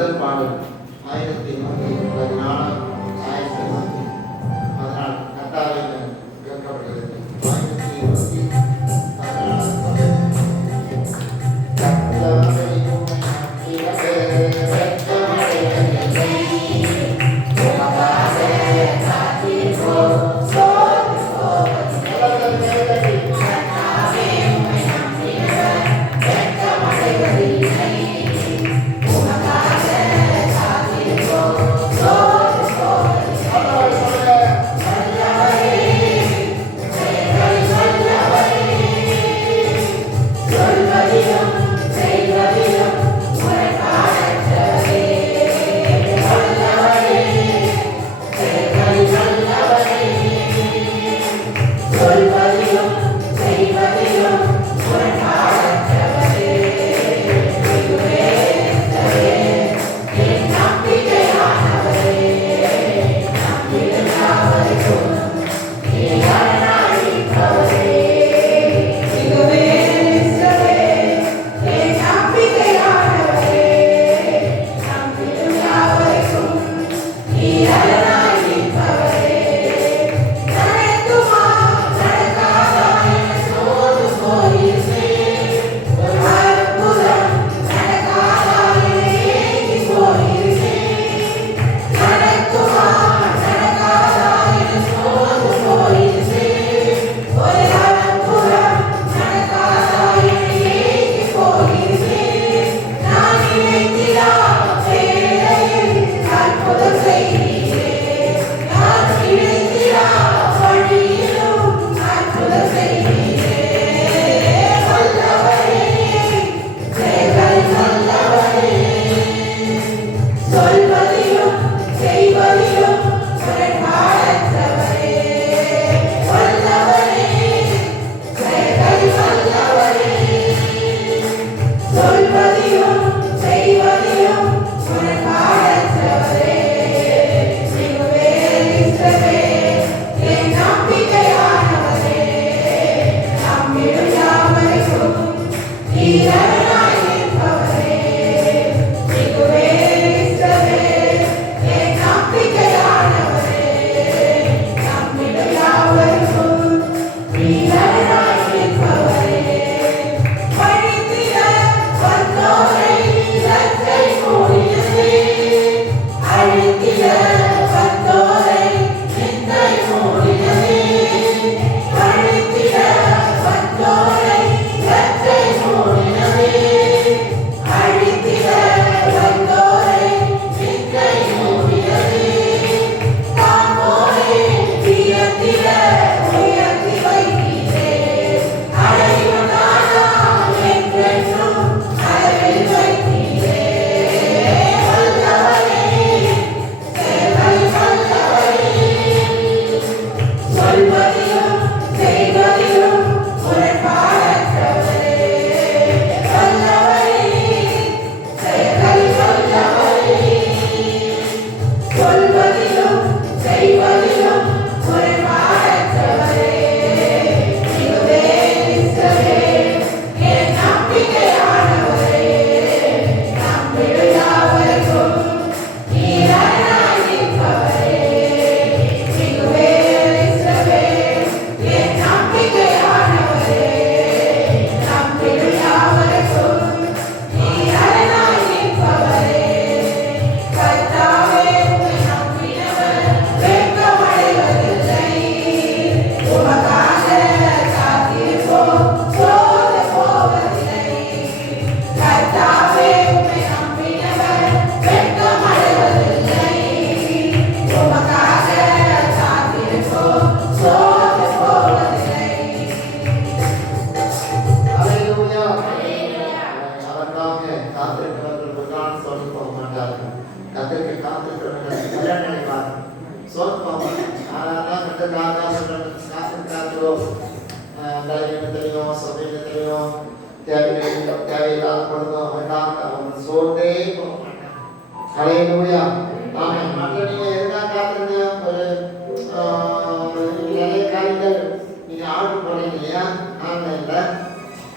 முதல் பாடல் 1114 14 கத்தாவில் கேட்கப்படுகிறது. 1114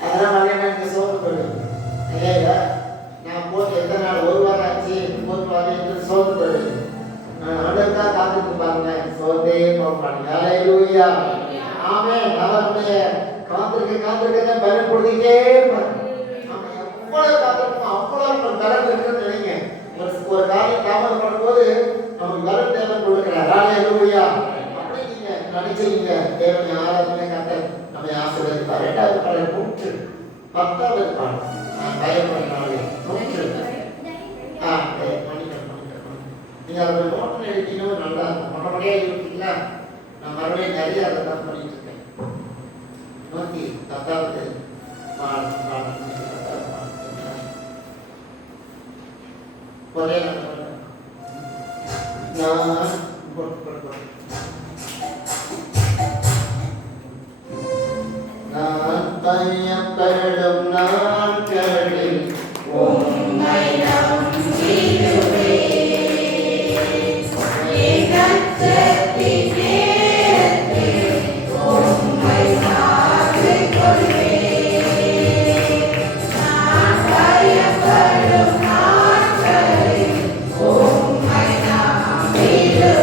அதெல்லாம் நான் சோறு போயிடும். நான் போட்டு எத்தனை நாள் ஒரு வாரம் ஆச்சு காத்திருக்கிறத பயன்படுத்திக்கிட்டே இருப்பார். நம்ம எவ்வளவு காத்திருக்கோம் அவ்வளவு நம்ம பலன் இருக்குன்னு நினைங்க. ஒரு காரியம் தாமதப்படும் போது நமக்கு பலன் தேவன் கொடுக்கிறார். ஹல்லேலூயா. அப்படி நீங்க நினைச்சீங்க தேவனை ஆராதனை கர்த்தர் நம்மை ஆசீர்வதிப்பார். 2வது பாடல் 110வது பாடல் பயப்படுறனாலே 100 நீங்க அதை நோட்டில் எழுதினோம் நல்லா இருக்கும். மொட்டமொழியாக எழுதிட்டீங்களா? நான் மறுபடியும் நிறைய அதை தான் பண்ணிட்டு இருக்கேன். 110வது பாடல் ஒரே நான் பயப்படும் நாட்களில் உம்மை நம்பிடுவேன். Yeah.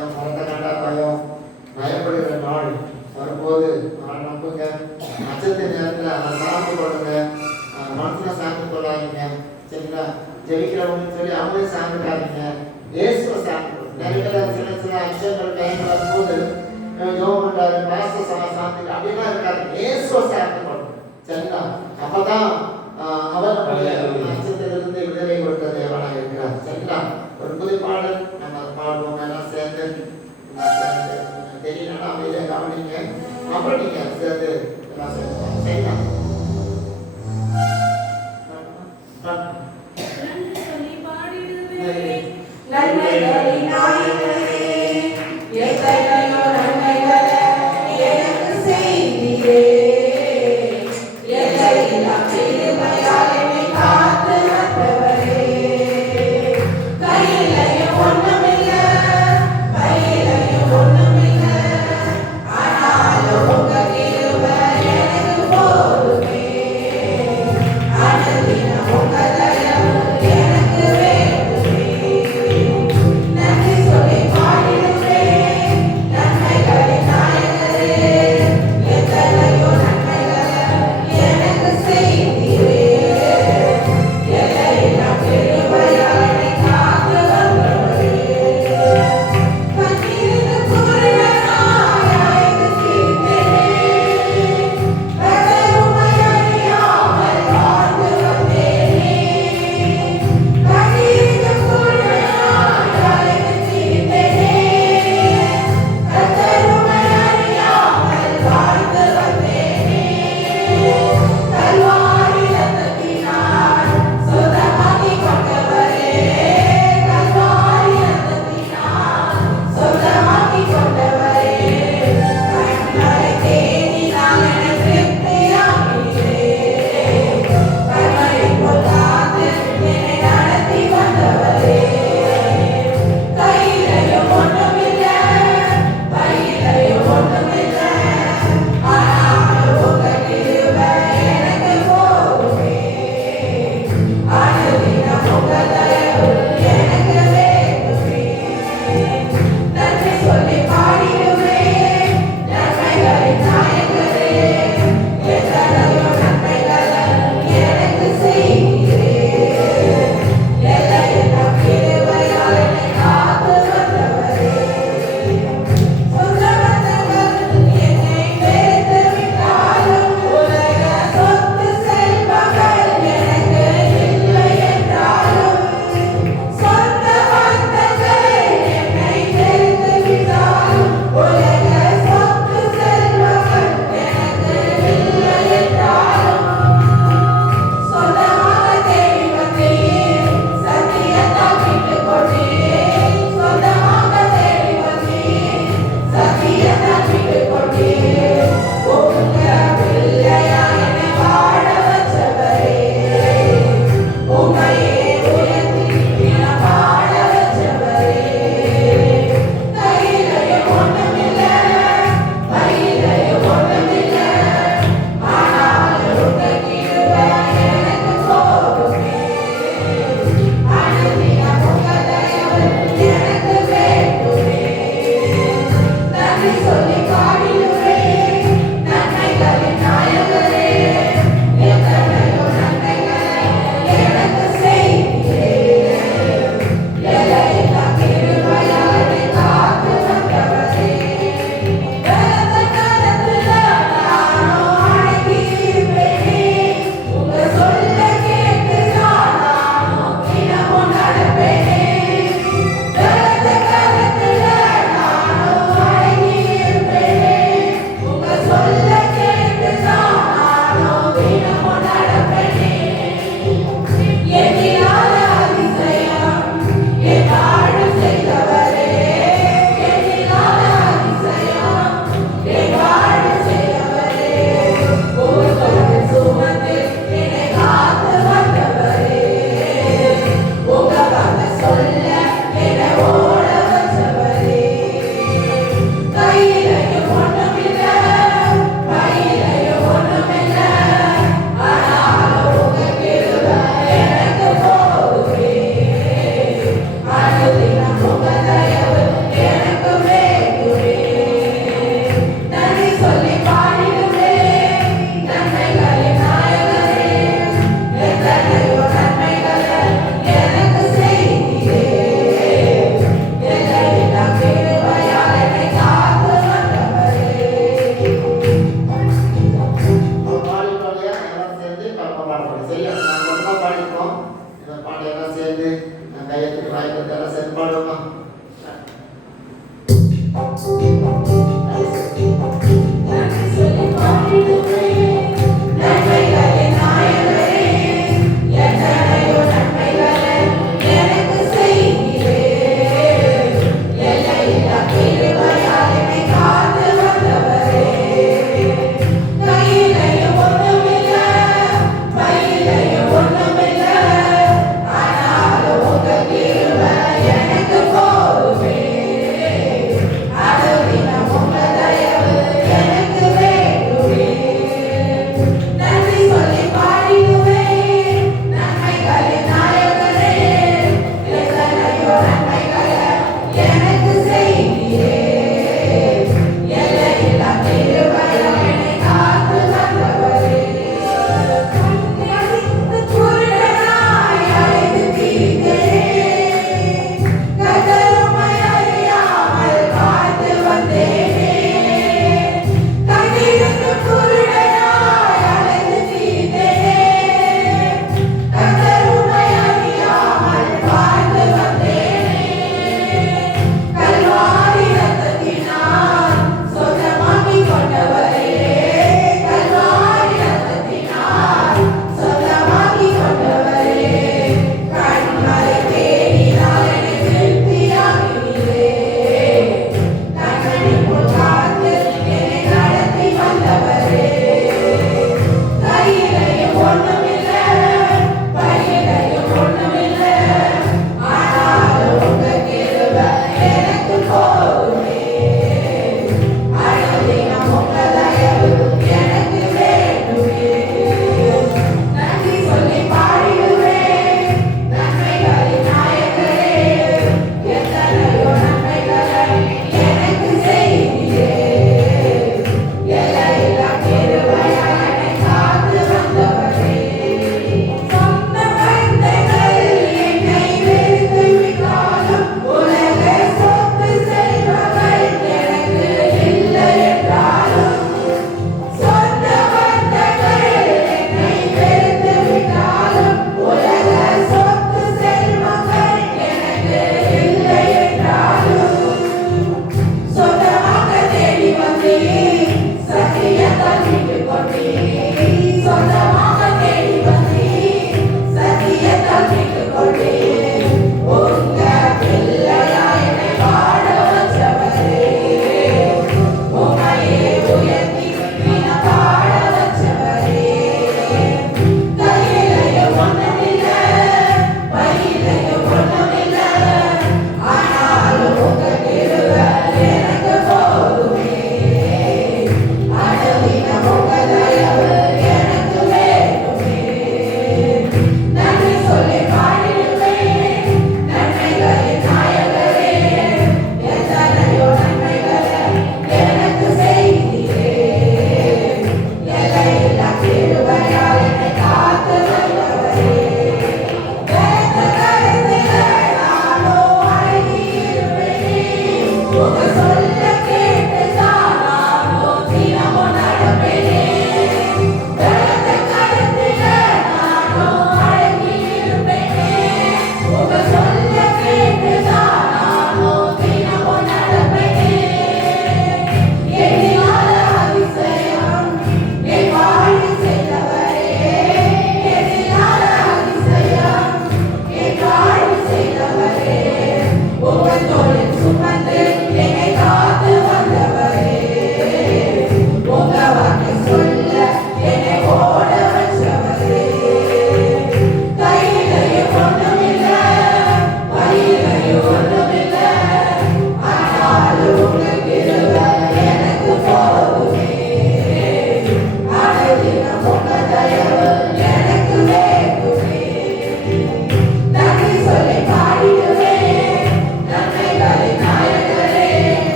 பயம், மரத்தை கண்டா பயம், பயப்படுகிற நாள் வரும்போது அவரை நம்புங்க. அச்சத்தை நேரத்தில் அவரை சார்ந்து கொள்ளுங்க. மனசுல சார்ந்து கொள்ளாதீங்க. சரிங்களா? ஜெயிக்கிறவங்கன்னு சொல்லி அவங்களையும் சார்ந்துக்காதீங்க. இயேசுவை சார்ந்து நிறைய சில அச்சங்கள் பயங்கள் வரும்போது யோகம் பண்றாரு, பாச சார்ந்து அப்படிலாம் இருக்காது. இயேசுவை சார்ந்து கொள்ளும். சரிங்களா? அப்பதான் அவர் நம்முடைய அச்சத்திலிருந்து விடுதலை கொடுத்த தேவனாக இருக்கிறார். சரிங்களா? ஒரு புது பாடல் நம்ம பாடுவோம் எல்லாம் சேர்ந்து. தெரியலன்னா அமைதியாக கவனிங்க. அப்புறம் நீங்க சேர்ந்து எல்லாம் சேர்ந்து. சரிங்களா? ஒன்னுமில்ல, ஆனாலும் உங்க கிருபை எனக்கு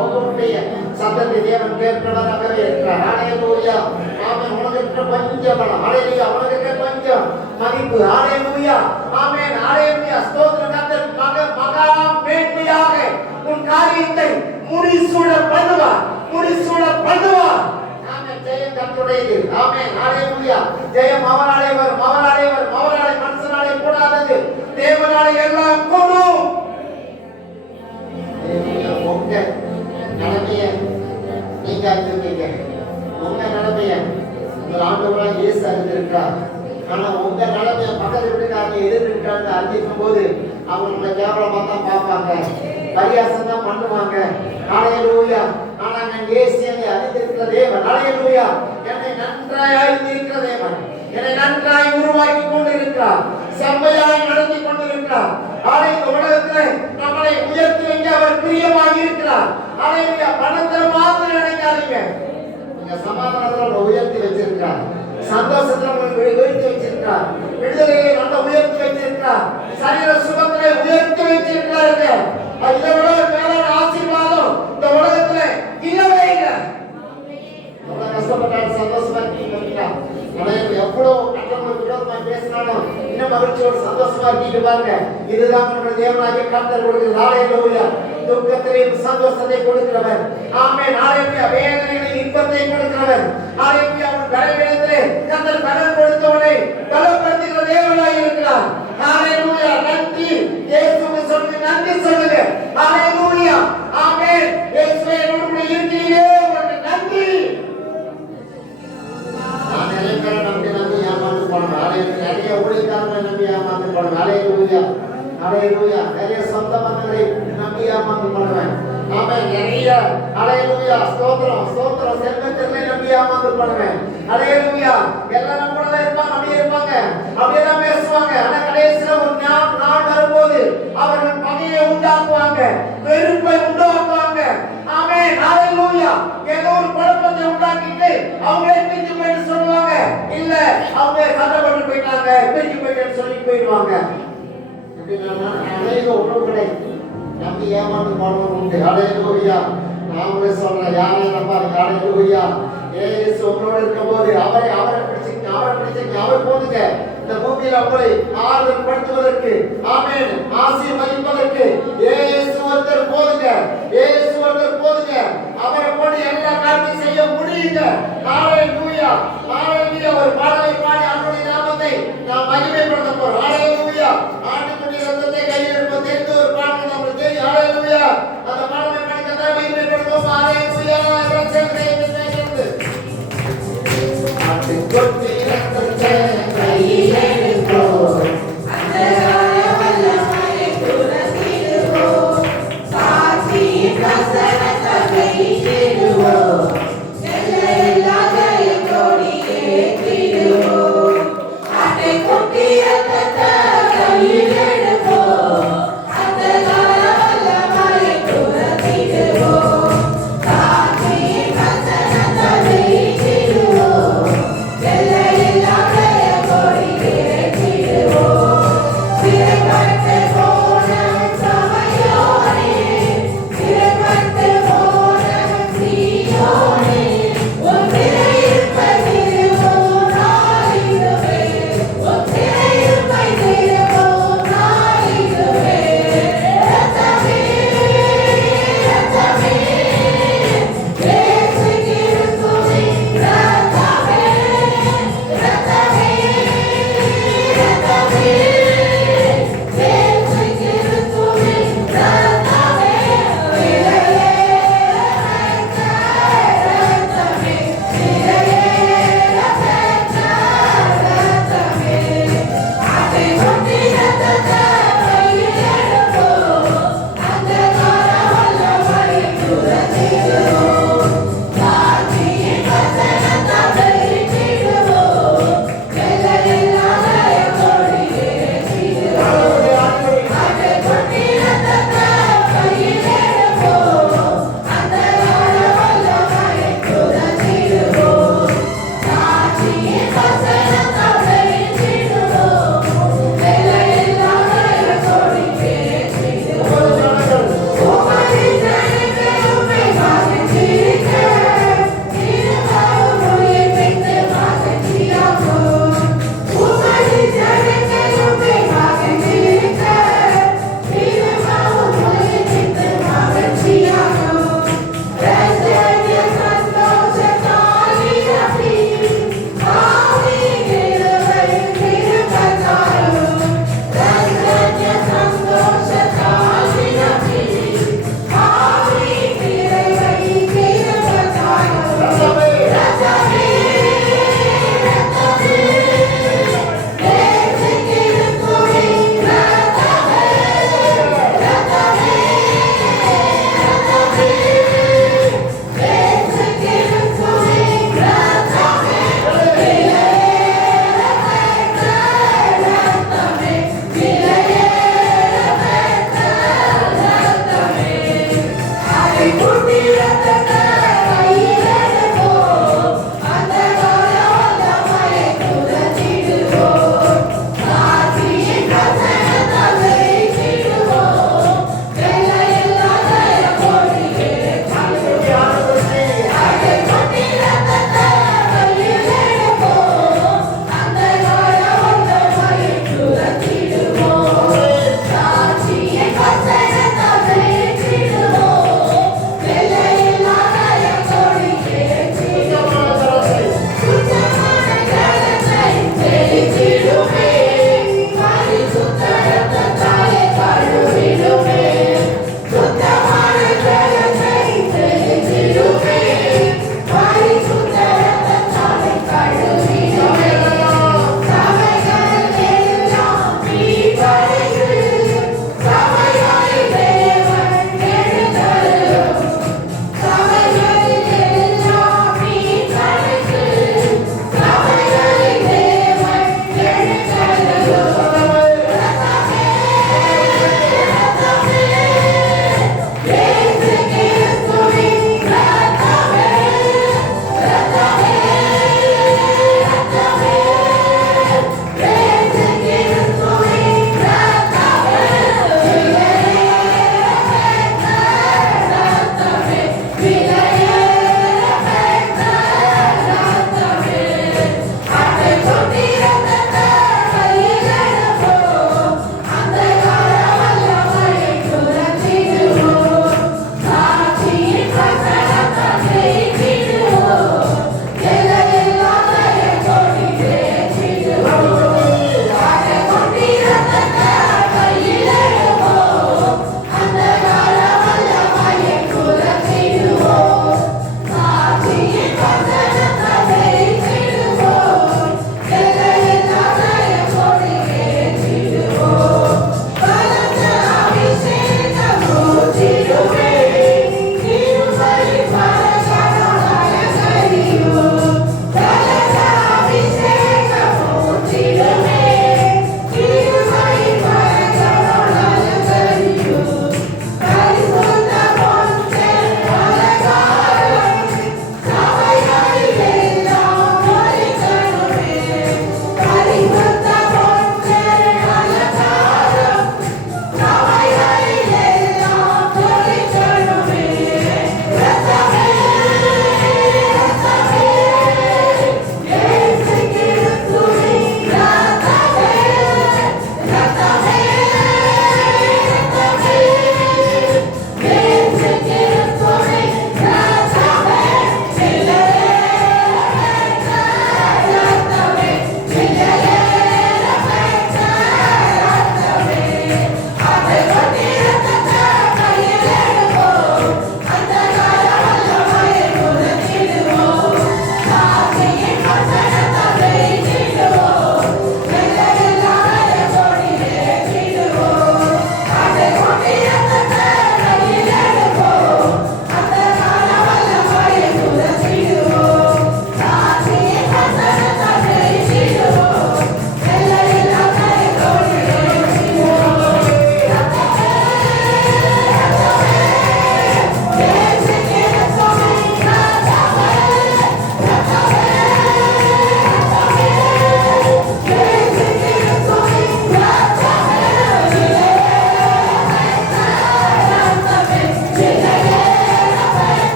ஒவ்வொருடைய சத்தத்தை தேவன் கேட்கிறவராகவே இருக்கிறார். ஹalleluya. ஆமென். உனக்கு பஞ்சம் பலம். ஹalleluya. உனக்கு பஞ்சம் மதிப்பு. ஹalleluya. ஆமென். ஹalleluya. ஸ்தோத்திரம். கர்த்தர் மகா மேன்மையாக உன் காரியத்தை முடிசூட பண்ணுவார். முடிசூட பண்ணுவார். ஆமென். ஜெயம் கர்த்தருடையது. ஆமென். ஹalleluya. ஜெயம் அவராலே வரும். அவராலே வரும். அவராலே மனுஷனாலே கூடாதது தேவனாலே எல்லாம் கூடும். உங்க நிலைமைய நீங்க அறிஞ்சிருக்கீங்க. உங்க நிலைமைய உங்க ஆண்டவராக இயேசு அறிந்திருக்கிறார். ஆனா உங்க நிலைமைய பக்கத்து வீட்டுக்காரங்க எதிர்க்கிறாங்க அறிஞ்சிருக்கும் போது அவங்க நம்மளை கேவலமா தான் பார்ப்பாங்க, பரியாசம் தான் பண்ணுவாங்க. ஹalleluya. ஆனா நான் இயேசு என்னை அறிந்திருக்கிற தேவன். ஹalleluya. என்னை நன்றாய் அறிந்திருக்கிற தேவன். என்னை நன்றாய் உருவாக்கி கொண்டிருக்கிறார். செம்மையாய் நடத்தி கொண்டிருக்கிறார். இந்த உலகத்திலே நம்மளை உயர்த்தி வைக்க அவர் பிரியமாக இருக்கிறார். ஹalleluya. பணத்தை மாத்திரம் நினைக்காதீங்க. நீங்க சமாதானத்துல உயர்த்தி வச்சிருக்கிறார். சந்தோஷத்துல உங்களுக்கு உயர்த்தி வச்சிருக்கிறார். விடுதலையை நல்ல உயர்த்தி வச்சிருக்கிறார். சரீர சுகத்திலே உயர்த்தி வச்சிருக்கிறாருங்க. இதை விட மேலான ஆசீர்வாதம் இந்த உலகத்திலே இல்லவே இல்லை. எவ்வளவு கஷ்டப்பட்டாலும் சந்தோஷமா இருக்கீங்க. எவ்வளவு கட்டங்களுக்கு விரோதமா பேசினாலும் இன்னும் மகிழ்ச்சியோடு சந்தோஷமா இருக்கீங்க பாருங்க. இதுதான் நம்முடைய தேவனாகிய கர்த்தர் கொடுக்கிற ஹalleluya. துக்கத்திலும் சந்தோஷத்தை கொடுக்கிறவர். ஆமென். ஹalleluya. வேதனையில் இன்பத்தை கொடுக்கிறவர். ஹalleluya. உன் பலவீனத்திலே கர்த்தர் பலன் கொடுத்தவனை பலப்படுத்துகிற தேவனாய் இருக்கிறார். ஹalleluya. நன்றி இயேசுவுக்கு சொல்லி நன்றி சொல்லுங்க. ஹalleluya. ஆமென். இயேசுவே என்னோடு இருக்கிறீரே உங்களுக்கு நன்றி. நிறைய பேரை நம்பி ஏமாந்து போனோம். நிறைய ஊழியக்காரங்களை நம்பி ஏமாந்து போனோம். ஹalleluya. ஹalleluya. நிறைய சொந்த பந்தங்களை நம்பி ஏமாந்து போனவன். ஆமென். நிறைய ஹalleluya. ஸ்தோத்திரம் ஸ்தோத்திரம் செல்வத்தை நம்பி ஏமாந்து போனவன். ஹalleluya. எல்லாம் நம்ம கூட இருப்பாங்க, அப்படியே இருப்பாங்க, அப்படியே தான் பேசுவாங்க. ஆனா கடைசியில ஒரு நாள் வரும்போது அவர்கள் பகையை உண்டாக்குவாங்க, வெறுப்பை உண்டாக்குவாங்க. ஆமென். ஹalleluya. ஏதோ ஒரு குழப்பத்தை உண்டாக்கிட்டு அவங்களே பிரிஞ்சு போயிட்டு சொல்லுவாங்க, இல்ல அவங்க சண்டை போட்டு போயிட்டாங்க, பிரிஞ்சு போயிட்டேன்னு சொல்லி போயிடுவாங்க. அநேக உறவுகளை நம்பி ஏமாந்து போனவங்க உண்டு. ஹalleluya. நாமளே சொல்றேன், யாரையும் நம்பாதீங்க. ஹalleluya. இயேசு உங்களோட இருக்கும்போது அவரை பிடிச்சிங்க, அவர் போதுங்க. இந்த பூமியில் உங்களை ஆறுதல் படுத்துவதற்கு, ஆமென், ஆசீர்வதிப்பதற்கு இயேசு ஒருத்தர் போதுங்க. இயேசு ஒருத்தர் போதுங்க. அவரை போட்டு எல்லா காரியத்தையும் செய்ய முடியுங்க. ஹalleluya. ஹalleluya. ஒரு பாடலை பாடி அவருடைய நாமத்தை நாம் மகிமைப்படுத்த போறோம். ஹalleluya. ஆண்டுக்குரிய ரத்தத்தை கையில் எடுப்போம். தெரிந்த ஒரு பாடல் நமக்கு தெரியும். ஹalleluya. அந்த பாடலை பாடி கர்த்தரை மகிமைப்படுத்துவோம். ஹalleluya. ரட்சகரே இயேசு ஆண்டுக்குரிய ரத்தத்தை கையில் எடுப்போம். அந்த வல்லமையை துறந்திடுவோம். சாட்சியின்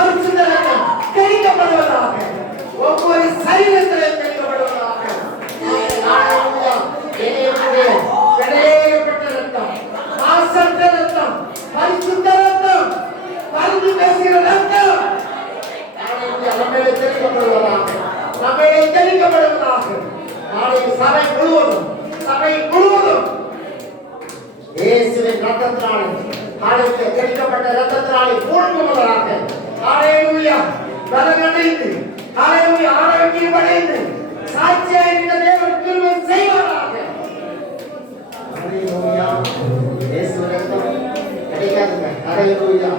பரிசுத்த ரத்தம் தெளிக்கப்படுவதாக. ஒவ்வொரு சரீரத்திலும் தெளிக்கப்படுவதாக. ஹalleluya. தேவனுடைய விலையேறப்பட்ட ரத்தம், மாசற்ற ரத்தம், பரிசுத்த ரத்தம், பரிந்து பேசுகிற ரத்தம் ஹalleluya நம்மிலே தெளிக்கப்படுவதாக. நம்மிலே தெளிக்கப்படுவதாக. நாளை சபை முழுவதும் இயேசுவின் ரத்தத்தினாலே ஹalleluya தெளிக்கப்பட்ட ரத்தத்தினாலே மூழ்குவதாக. ஹalleluya பலனடைந்து ஹalleluya ஆரோக்கியம் அடைந்து சாட்சியாய் இந்த தேவன் கிருபை செய்வாராக. ஹalleluya இயேசு ரத்தம் கிடைக்காதுங்க. ஹalleluya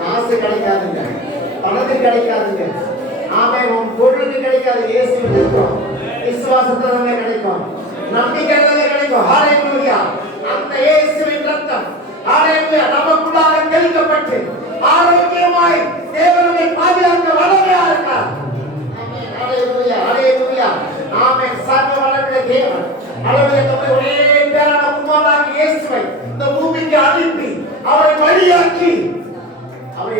காசு கிடைக்காதுங்க, பணத்து கிடைக்காதுங்க. ஆமென். உன் பொருளுக்கு கிடைக்காது. இயேசுவின் ரத்தம் விசுவாசத்தாலே கிடைக்கும், நம்பிக்கையாலே கிடைக்கும். ஹalleluya அந்த இயேசுவின் ரத்தம் ஹalleluya நமக்குள்ளாக தெளிக்கப்பட்டு ஆரோக்கியமாய் தேவனை பாதுகாக்க வல்லமையா இருக்கார். ஆமென். ஹalleluya ஹalleluya ஆமென். சர்வ வல்லமையுள்ள தேவன் ஹalleluya தம்முடைய ஒரே பேரான குமாரனாகிய இயேசுவை இந்த பூமிக்கு அனுப்பி அவரை பலியாக்கி அவரை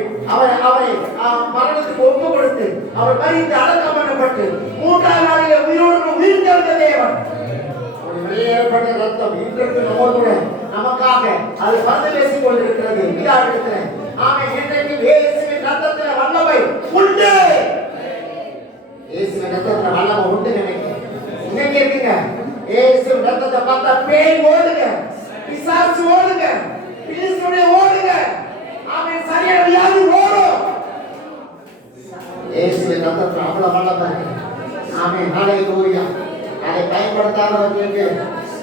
மரணத்துக்கு ஒப்பு கொடுத்து அவர் மரித்து அடக்கம் பண்ணப்பட்டு மூன்றாம் நாளிலே உயிரோடு உயிர்த்தெழுந்த தேவன். வெளியேறப்பட்ட ரத்தம் இன்றைக்கு நம்மோடு நமக்காக அது பந்து பேசிக் கொண்டிருக்கிறது பிதாவிடத்தில். ஆமென். இன்றைக்கு இயேசுவின் ரத்தத்திலே வல்லமை உண்டு. இயேசுவின் ரத்தத்திலே வல்லமை உண்டு. இன்னைக்கு இருக்குங்க. இயேசுவின் ரத்தத்தை பார்த்தா பேய் ஓடுங்க, பிசாசு ஓடுங்க, பிலிஸ்தீனிய ஓடுங்க. ஆமென். சரியான வியாதி ஓடும். இயேசுவின் ரத்தத்திலே அவ்வளவு வல்லமை. ஆமென். ஹalleluya அதை பயன்படுத்தாதவர்களுக்கு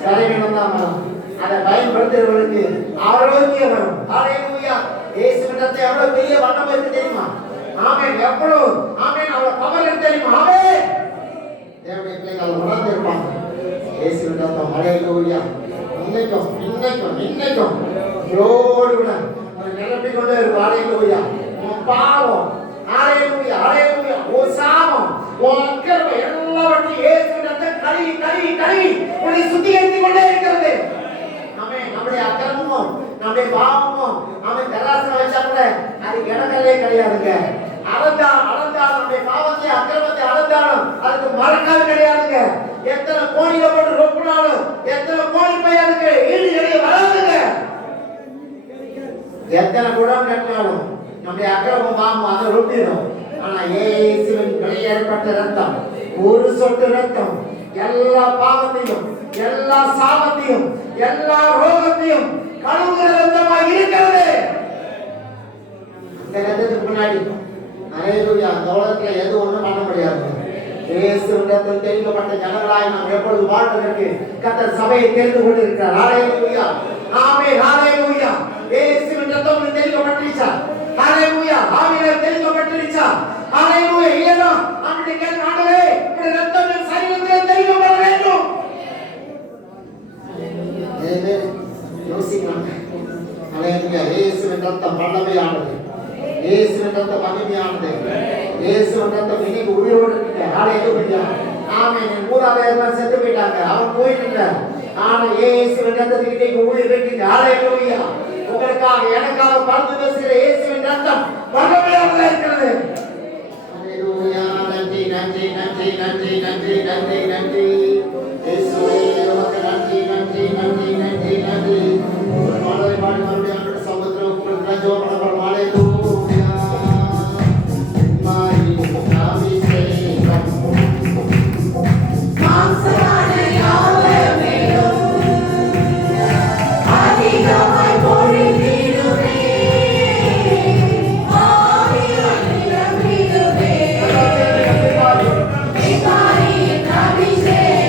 கரைவினம் தான் வரும், அதை பயன்படுத்துறவர்களுக்கு ஆரோக்கியம் வரும். ஹalleluya இயேசுவின் ரத்தம் எவ்வளவு பெரிய வண்ணம் இருக்கு தெரியுமா? ஆமென். எவ்வளவு ஆமென் அவ்வளவு பவர் இருக்கு தெரியுமா? ஆமென். தேவனுடைய பிள்ளைகள் உணர்ந்து இருப்பாங்க. இயேசுவின் ரத்தம் ஹalleluya இன்னைக்கும் ரோடு விட நிரப்பிக் கொண்டே இருக்கும். ஹalleluya உன் பாவம் ஹalleluya ஹalleluya உன் சாபம் உன் அக்கிரமம் எல்லாவற்றையும் இயேசுவின் ரத்தம் கழுவி உன்னை சுத்திகரித்துக் கொண்டே இருக்கிறது. ஆமென். நம்முடைய அக்கிரமமும் நம்முடைய பாவமும் அவன் தராசுல வச்சா கூட அது இடங்களே கிடையாதுங்க. அளந்தாலும் நம்முடைய பாவத்தை அக்கிரமத்தை அளந்தாலும் அதுக்கு மறக்காது கிடையாதுங்க. எத்தனை கோணில போட்டு ரொப்பினாலும் எத்தனை கோணி போய் அதுக்கு ஈடு இடையே வராதுங்க. எத்தனை குடம் கட்டினாலும் நம்முடைய அக்கிரமம் பாவம் அதை ரொப்பிடும். ஆனா இயேசுவின் வெளியேறப்பட்ட ரத்தம், ஒரு சொட்டு ரத்தம் எல்லா பாவத்தையும் எல்லா சாபத்தையும் எல்லா ரோகத்தையும் கழுவுகிற ரத்தமாக இருக்கிறது. அந்த ரத்தத்துக்கு முன்னாடி ஹalleluya அந்த உலகத்துல எது ஒண்ணும் பண்ண முடியாது. இயேசுவின் ரத்தம் தெளிக்கப்பட்ட ஜனங்களாய் நாம் எப்பொழுது வாழ்வதற்கு கர்த்தர் சபையை தேர்ந்து கொண்டிருக்கிறார். ஹalleluya ஆமென். ஹalleluya இயேசுவின் ரத்தம் தெளிக்கப்பட்டுச்சா? ஹalleluya ஆவியானவர் தெளிக்கப்பட்டுச்சா? ஹalleluya இல்லையா? ஆண்டவரே ஆண்டவரே உம்முடைய ரத்தம் என் சரீரத்திலே தெளிக்கப்பட வேண்டும். யோசிக்கிறாங்க. ஹalleluya இயேசுவின் ரத்தம் வல்லமையானது, இயேசுவின் ரத்தம் மகிமையானது, இயேசுவின் ரத்தம் இன்னைக்கு உயிரோடு இருக்கு. ஹalleluya ஆமென். என் மூதாதையர்கள் செத்து போயிட்டாங்க, அவன் போயிட்டாங்க. ஆனா இயேசுவின் ரத்தத்துக்கு இன்னைக்கு உயிர் இருக்கு. ஹalleluya உங்களுக்காக எனக்காக பரிந்து பேசுகிற இயேசுவின் ரத்தம் வல்லமையானதா இருக்கிறது. ஹalleluya நன்றி நன்றி நன்றி நன்றி நன்றி நன்றி நன்றி இயேசுவே உமக்கு நன்றி நன்றி நன்றி நன்றி நன்றி. ஒரு பாடலை பாடி மறுபடியும் அவருடைய சமுத்திரம் உங்களுக்கு ஜெபம் பண்ண போறோம். ஹalleluya Amen.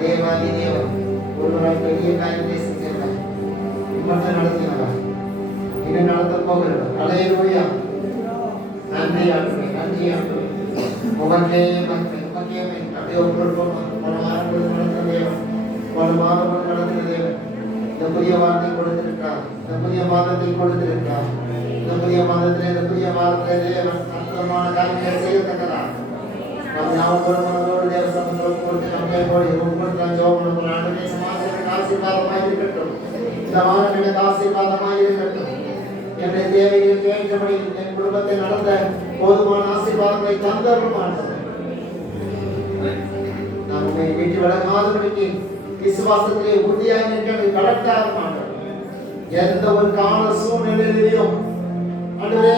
தேவாதி தேவன் ஒருவரால் பெரிய காரியத்தை செஞ்சவர், மட்டும் நடத்தினவர், இன்னும் நடத்த போகிறவர். அல்லேலூயா. நன்றி ஆண்டவரே, நன்றி ஆண்டவரே. உமக்கே மகிமை, உமக்கே மகிமை. அப்படியே ஒவ்வொருவரும் பலமாறுபடும் நடந்த தேவன், பலமாறுபடும் நடந்த தேவன் இந்த புதிய வார்த்தை கொடுத்திருக்கிறார், இந்த புதிய மாதத்தை கொடுத்திருக்கிறார். இந்த புதிய மாதத்திலே, இந்த புதிய மாதத்திலே தேவன் அற்புதமான காரியங்களை செய்யத்தக்கதாக நம்ம ஞாபகப்படுத்துவதோடு தேவ சமூகத்தில் கொடுத்து நம்மை போய் உட்படுத்த ஜெபம் பண்ணுவோம். ஆண்டவரே, சமாஜத்துக்கு ஆசீர்வாதமாய் இருக்கட்டும். இந்த வாரம் எனக்கு ஆசீர்வாதமாய் இருக்கட்டும். என்னுடைய தேவைகளுக்கு ஏற்றபடி என் குடும்பத்தை நடந்த போதுமான ஆசீர்வாதங்களை தந்தரும் ஆண்டவரே. நான் உண்மை வீட்டு விலகாதபடிக்கு விசுவாசத்திலே உறுதியாக நிற்க கரெக்டாக மாட்டோம். எந்த ஒரு கால சூழ்நிலையிலையும் ஆண்டவரே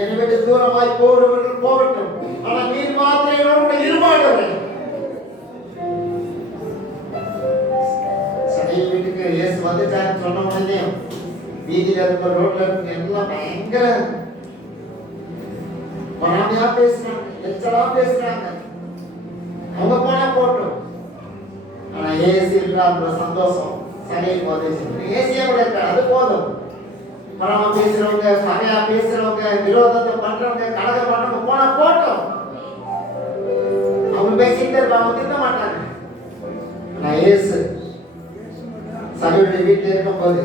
என்னை விட்டு தூரமாய் போடுவர்கள் போகட்டும், ஆனால் நீர் மாத்திரம் என்னோட இருமாண்டவரே. சடைய வீட்டுக்கு இயேசு வந்துட்டாருன்னு சொன்ன உடனே வீதியில இருக்க ரோட்ல இருக்க எல்லாம் பயங்கர பராமையா பேசுறாங்க, எச்சலா பேசுறாங்க. அவங்க போனா போட்டோம், ஆனா ஏசி இருக்கிற சந்தோஷம் சடையை போது ஏசியா கூட இருக்க அது போதும். பரமா பேசுறவங்க, பகையா பேசுறவங்க, விரோதத்தை பண்றவங்க, கலகம் பண்றவங்க போனா போட்டோம். அவங்க பேசிட்டு இருப்பாங்க, திட்ட மாட்டாங்க. ஆனா ஏசு சகையுடைய வீட்டில் இருக்கும்போது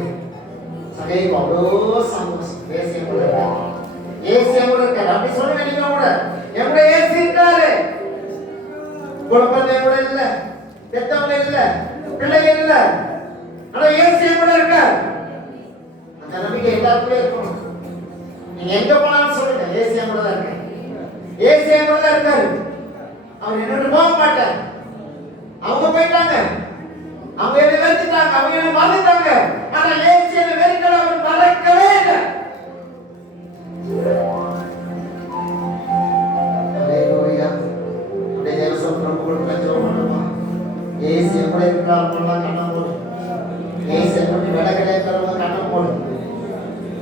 சகைக்கு அவ்வளோ சந்தோஷம். ஏசியா கூட இருக்காரு, ஏசியா கூட இருக்காரு. அப்படி சொல்ல நீங்க கூட எங்க ஏசி இருக்காரு. குழப்பத்தை கூட இல்ல, பெத்தவங்க இல்ல, பிள்ளைங்க இல்ல, ஆனா ஏசியா கூட இருக்காரு. அந்த நம்பிக்கை எல்லாருக்குள்ளே இருக்கணும். நீங்க எங்க போனாலும் சொல்லுங்க, ஏசியா கூட தான் இருக்காரு, ஏசியா கூட தான் இருக்காரு. அவர் என்னோட போக மாட்டார். அவங்க போயிட்டாங்க, அவங்க என்ன வெறுத்துட்டாங்க, அவங்க என்ன மறந்துட்டாங்க, ஆனா ஏசியா வெறுக்கல, அவர் மறக்கவே இல்லை. அல்லேலூயா. அப்படியே தேவசம் நம்ம கூட ஜெபம் பண்ணுமா. ஏசியா கூட இருக்கிறார், கண்ணை போடு. ஏசியா கூட விலகலே இருக்கிறவங்க கண்ணை போடு.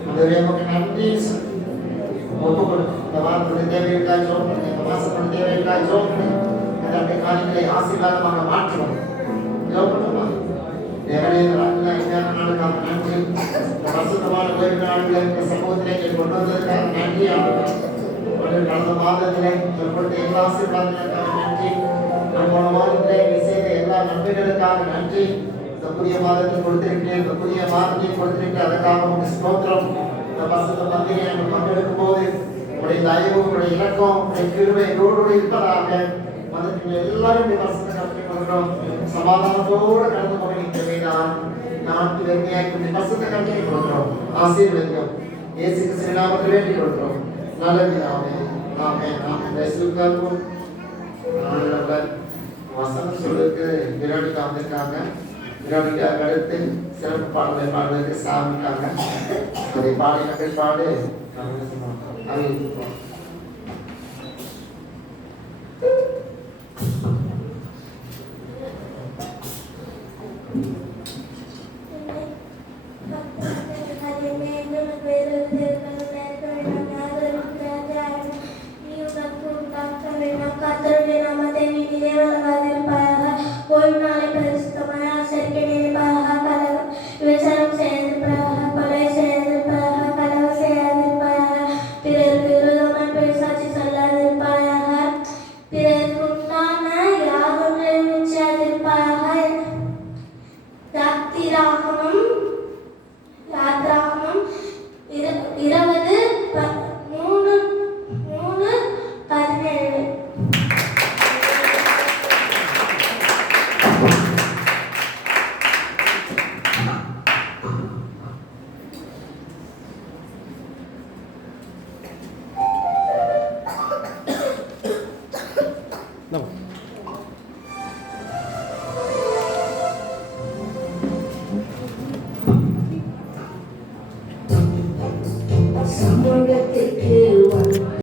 அதுவே நமக்கு நன்றி ஒப்பு கொடு. இந்த வாரத்துடைய தேவைகளுக்காக ஜெபம் பண்ணு, இந்த மாசத்துடைய தேவைகளுக்காக ஜெபம் பண்ணு. அந்த காரியங்களை ஆசீர்வாதமாக மாற்றுவோம். ஜெபம் பண்ணுமா. தேவனே, நாளுக்காக நன்றி. இந்த பரிசுத்தமான கோயில் நாட்களை இந்த சமூகத்திலே கொண்டு வந்ததற்காக நன்றி. கடந்த மாதத்திலே கொடுத்த எல்லா ஆசீர்வாதங்களுக்காக நன்றி. போன மாதத்திலே செய்த எல்லா நன்மைகளுக்காக நன்றி. இந்த புதிய மாதத்தை கொடுத்திருக்கிறேன், இந்த புதிய மாதத்தை கொடுத்திருக்கிறேன், அதற்காக உங்களுக்கு ஸ்தோத்திரம். இந்த பரிசுத்த பந்தியை நாங்கள் பங்கெடுக்கும் போது உங்களுடைய தயவு, உங்களுடைய இலக்கம், உங்களுடைய கிருபை எங்களோடு இருப்பதாக மதத்தில் எல்லாரும் இந்த பரிசுத்த கருத்தை கொள்கிறோம். சமாதானத்தோடு கடந்து போக நீங்க நாட்டு வெறுமையாய் இந்த பரிசுத்த கருத்தை கொடுக்கிறோம். ஆசீர்வதிக்கும் இயேசு கிறிஸ்துவின் நாமத்தில் வேண்டிக் கொள்கிறோம். நல்லது. வசனம் சொல்லுக்கு விரோடிக்கா வந்திருக்காங்க. விரோடிக்காக அடுத்து சிறப்பு பாடலை பாடுவதற்கு சாமிக்காங்க. அதை பாடி பாடு कोई ना